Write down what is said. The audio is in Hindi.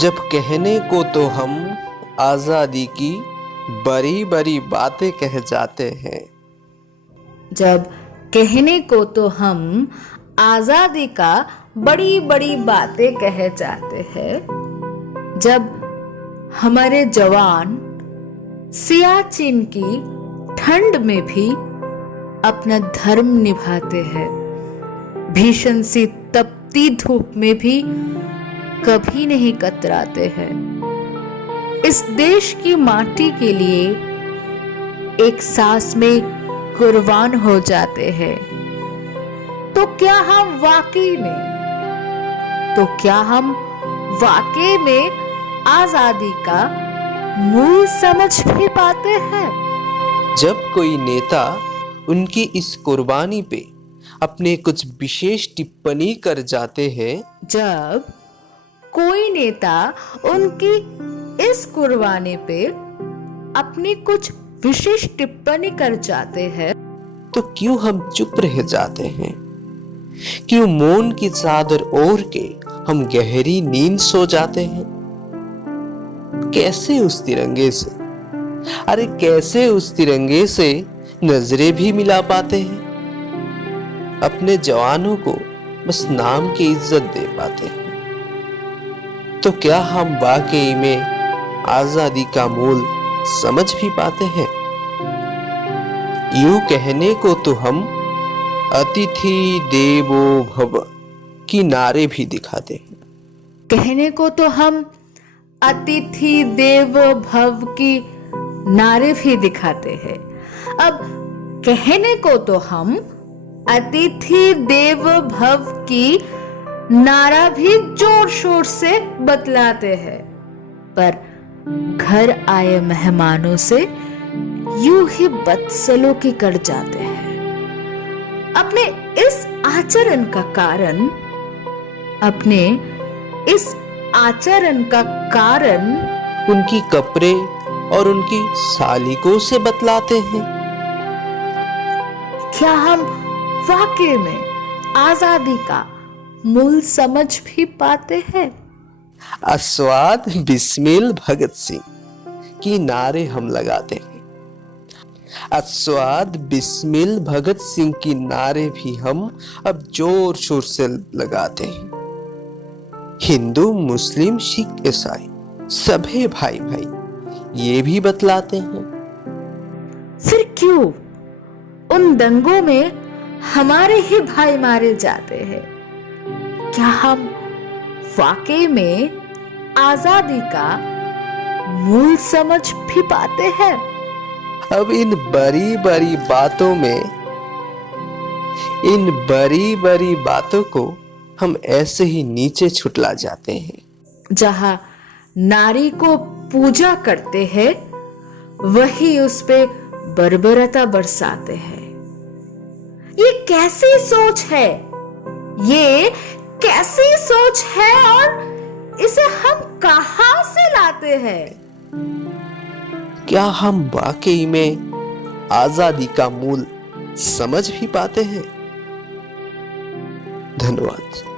जब कहने को तो हम आजादी की बड़ी बड़ी बातें कह जाते हैं। जब कहने को तो हम आजादी का बड़ी बड़ी बातें कह जाते हैं। जब हमारे जवान सियाचिन की ठंड में भी अपना धर्म निभाते हैं, भीषण सी तपती धूप में भी कभी नहीं कतराते हैं, इस देश की माटी के लिए एक सांस में कुर्बान हो जाते हैं। तो क्या हम वाकई में आजादी का मूल समझ भी पाते हैं? जब कोई नेता उनकी इस कुर्बानी पे अपने कुछ विशेष टिप्पणी कर जाते हैं, जब कोई नेता उनकी इस कुर्बानी पे अपनी कुछ विशेष टिप्पणी कर जाते हैं, तो क्यों हम चुप रह जाते हैं? क्यों मौन की चादर ओढ़ के हम गहरी नींद सो जाते हैं? कैसे उस तिरंगे से नजरें भी मिला पाते हैं? अपने जवानों को बस नाम की इज्जत दे पाते हैं। तो क्या हम वाकई में आजादी का मूल समझ भी पाते हैं? यूं कहने को तो हम अतिथि देवो भव की नारे भी दिखाते हैं। कहने को तो हम अतिथि देवो भव की नारे भी दिखाते हैं। अब कहने को तो हम अतिथि देवो भव की नारा भी जोर शोर से बतलाते हैं, पर घर आए मेहमानों से यूं ही बदसलूकी कर जाते हैं। अपने इस आचरण का कारण उनकी कपड़े और उनकी सालिकों से बतलाते हैं। क्या हम वाकई में आजादी का मूल समझ भी पाते हैं? अस्वाद बिस्मिल भगत सिंह की नारे हम लगाते हैं। अस्वाद बिस्मिल भगत सिंह की नारे भी हम अब जोर शोर से लगाते हैं। हिंदू मुस्लिम सिख ईसाई सभी भाई भाई ये भी बतलाते हैं। फिर क्यों उन दंगों में हमारे ही भाई मारे जाते हैं? क्या हम वाकई में आजादी का मूल समझ भी पाते हैं? अब इन बड़ी बड़ी बातों को हम ऐसे ही नीचे छुटला जाते हैं। जहां नारी को पूजा करते हैं, वही उस पे बर्बरता बरसाते हैं। ये कैसी सोच है और इसे हम कहां से लाते हैं? क्या हम वाकई में आजादी का मूल समझ भी पाते हैं? धन्यवाद।